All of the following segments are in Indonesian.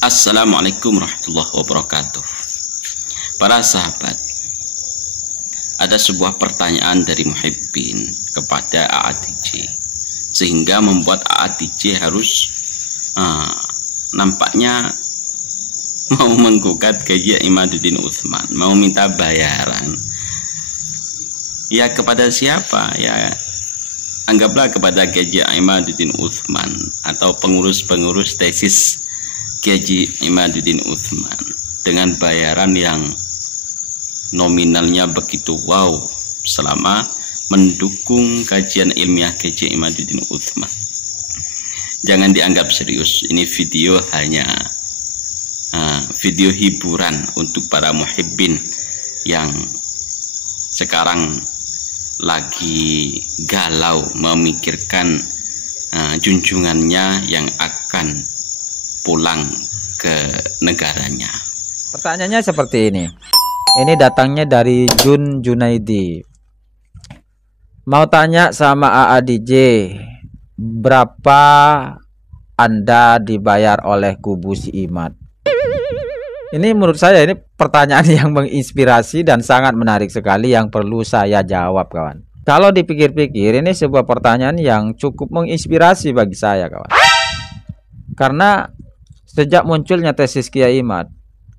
Assalamualaikum warahmatullahi wabarakatuh. Para sahabat, ada sebuah pertanyaan dari Muhibbin kepada AADJ, sehingga membuat AADJ harus nampaknya mau menggugat Kiai Imaduddin Utsman, mau minta bayaran. Ya, kepada siapa? Ya, anggaplah kepada Kiai Imaduddin Utsman atau pengurus-pengurus tesis Kiai Imaduddin Utsman, dengan bayaran yang nominalnya begitu wow selama mendukung kajian ilmiah Kiai Imaduddin Utsman. Jangan dianggap serius, ini video hanya video hiburan untuk para muhibbin yang sekarang lagi galau memikirkan junjungannya yang akan pulang ke negaranya. Pertanyaannya seperti ini. Ini datangnya dari Jun Junaidi. Mau tanya sama AADJ, berapa Anda dibayar oleh kubu si Imad? Ini menurut saya ini pertanyaan yang menginspirasi dan sangat menarik sekali yang perlu saya jawab, kawan. Kalau dipikir-pikir, ini sebuah pertanyaan yang cukup menginspirasi bagi saya, kawan. Karena sejak munculnya tesis Kiai Imad,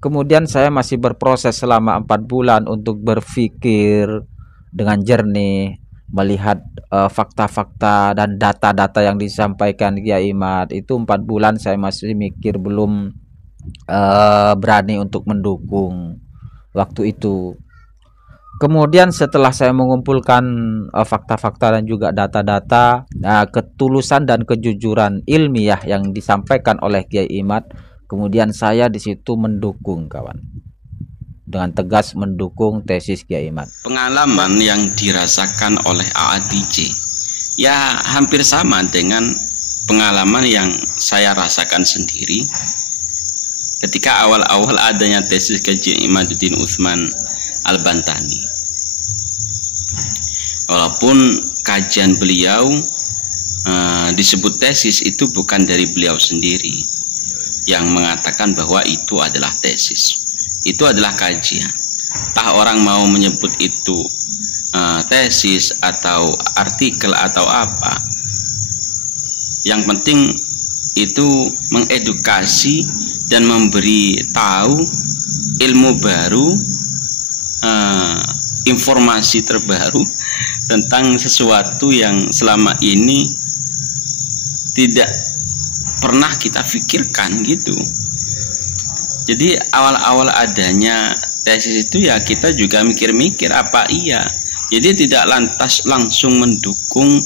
kemudian saya masih berproses selama 4 bulan untuk berpikir dengan jernih, melihat fakta-fakta dan data-data yang disampaikan Kiai Imad. Itu 4 bulan saya masih mikir, belum berani untuk mendukung waktu itu. Kemudian setelah saya mengumpulkan fakta-fakta dan juga data-data, ketulusan dan kejujuran ilmiah yang disampaikan oleh Kiai Imad, kemudian saya di situ mendukung, kawan, dengan tegas mendukung tesis Kiai Imad. Pengalaman yang dirasakan oleh AADJ ya hampir sama dengan pengalaman yang saya rasakan sendiri ketika awal-awal adanya tesis Kiai Imaduddin Utsman Al-Bantani. Walaupun kajian beliau disebut tesis, itu bukan dari beliau sendiri yang mengatakan bahwa itu adalah tesis, itu adalah kajian. Entah orang mau menyebut itu tesis atau artikel atau apa, yang penting itu mengedukasi dan memberi tahu ilmu baru, informasi terbaru tentang sesuatu yang selama ini tidak pernah kita pikirkan gitu. Jadi awal-awal adanya tesis itu ya kita juga mikir-mikir apa iya. Jadi tidak lantas langsung mendukung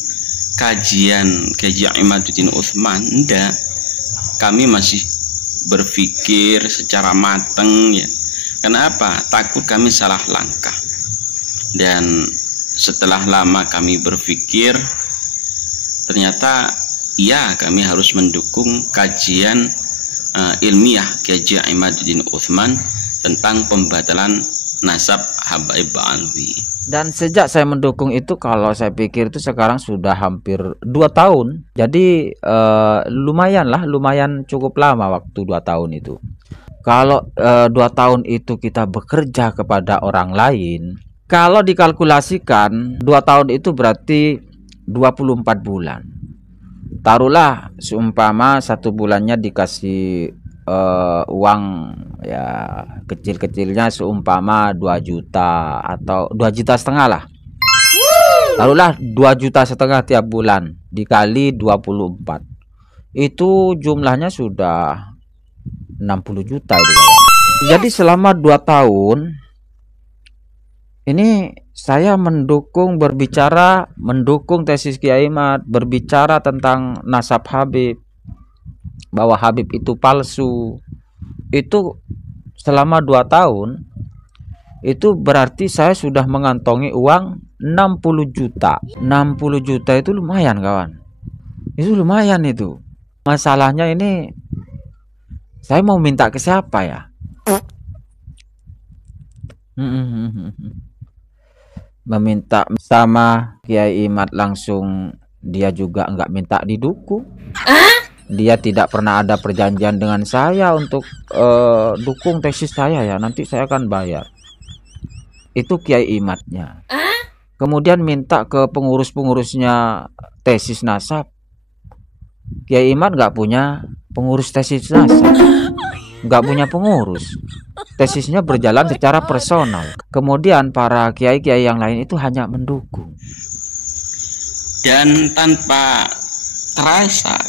kajian Kiai Imaduddin Utsman, enggak. Kami masih berpikir secara matang ya. Kenapa? Takut kami salah langkah. Dan setelah lama kami berpikir, ternyata iya, kami harus mendukung kajian ilmiah Kiai Imaduddin Utsman tentang pembatalan nasab Habaib Alwi. Dan sejak saya mendukung itu, kalau saya pikir itu sekarang sudah hampir 2 tahun. Jadi lumayan cukup lama waktu 2 tahun itu. Kalau 2 tahun itu kita bekerja kepada orang lain, kalau dikalkulasikan 2 tahun itu berarti 24 bulan. Taruhlah seumpama 1 bulannya dikasih uang ya kecil-kecilnya seumpama 2 juta atau 2,5 juta lah. Taruhlah 2,5 juta tiap bulan dikali 24. Itu jumlahnya sudah 60 juta itu. Jadi selama 2 tahun ini saya mendukung tesis Kiai Imad, berbicara tentang nasab Habib, bahwa Habib itu palsu. Itu selama 2 tahun, itu berarti saya sudah mengantongi uang 60 juta. 60 juta itu lumayan, kawan. Itu lumayan itu. Masalahnya ini, saya mau minta ke siapa ya? Meminta sama Kiai Imad langsung, dia juga nggak minta didukung. Dia tidak pernah ada perjanjian dengan saya untuk dukung tesis saya ya, nanti saya akan bayar. Itu Kiai Imatnya. Kemudian minta ke pengurus-pengurusnya tesis nasab. Kiai Imat nggak punya pengurus tesis nasab, nggak punya pengurus. Tesisnya berjalan secara personal. Kemudian para kiai-kiai yang lain itu hanya mendukung. Dan tanpa terasa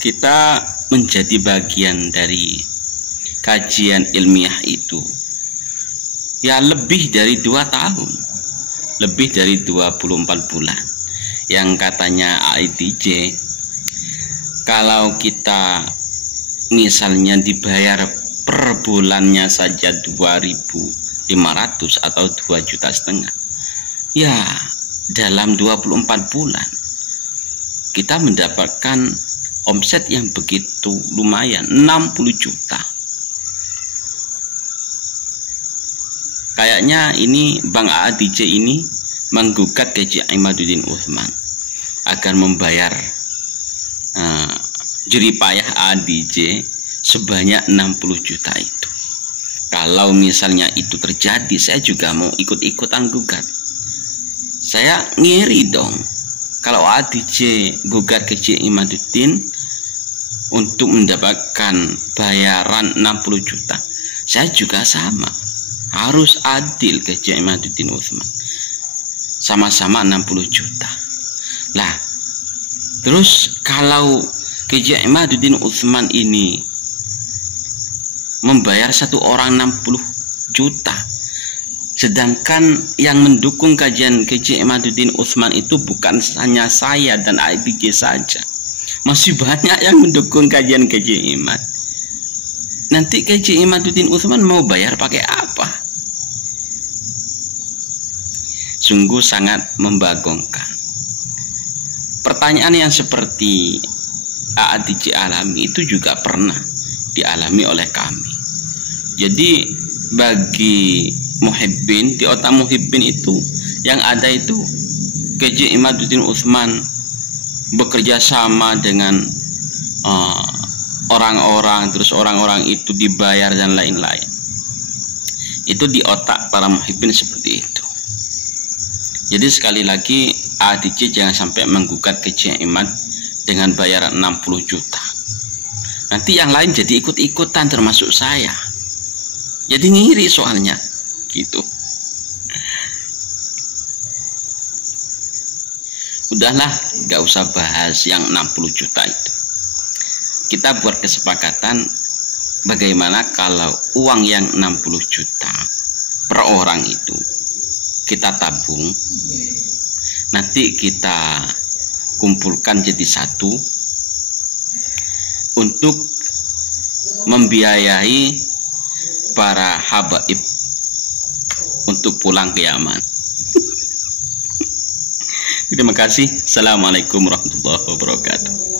kita menjadi bagian dari kajian ilmiah itu ya lebih dari 2 tahun, lebih dari 24 bulan. Yang katanya AIDJ, kalau kita misalnya dibayar per bulannya saja 2.500 atau 2,5 juta, ya dalam 24 bulan kita mendapatkan omset yang begitu lumayan, 60 juta. Kayaknya ini Bang AIDJ ini menggugat Kiai Imaduddin Utsman agar membayar jeripayah AIDJ sebanyak 60 juta itu. Kalau misalnya itu terjadi, saya juga mau ikut-ikutan gugat. Saya ngiri dong kalau AIDJ gugat ke Kiai Imaduddin untuk mendapatkan bayaran 60 juta. Saya juga sama, harus adil ke Kiai Imaduddin Utsman, sama-sama 60 juta. Lah, terus kalau Kiai Imaduddin Utsman ini membayar satu orang 60 juta, sedangkan yang mendukung kajian Kiai Imaduddin Utsman itu bukan hanya saya dan AIDJ saja, masih banyak yang mendukung kajian Kiai Imad. Nanti Kiai Imaduddin Utsman mau bayar pakai apa? Sungguh sangat membagongkan. Pertanyaan yang seperti AIDJ alami itu juga pernah dialami oleh kami. Jadi bagi muhibbin, di otak muhibbin itu yang ada itu Kiai Imaduddin Utsman bekerja sama dengan orang-orang, terus orang-orang itu dibayar dan lain-lain. Itu di otak para muhibbin seperti itu. Jadi sekali lagi AIDJ jangan sampai menggugat Kiai Imad dengan bayaran 60 juta. Nanti yang lain jadi ikut-ikutan termasuk saya. Jadi ngiri soalnya gitu. Udahlah, gak usah bahas yang 60 juta itu. Kita buat kesepakatan bagaimana kalau uang yang 60 juta per orang itu kita tabung, nanti kita kumpulkan jadi satu untuk membiayai para habaib untuk pulang ke Yaman. Terima kasih. Assalamualaikum warahmatullahi wabarakatuh.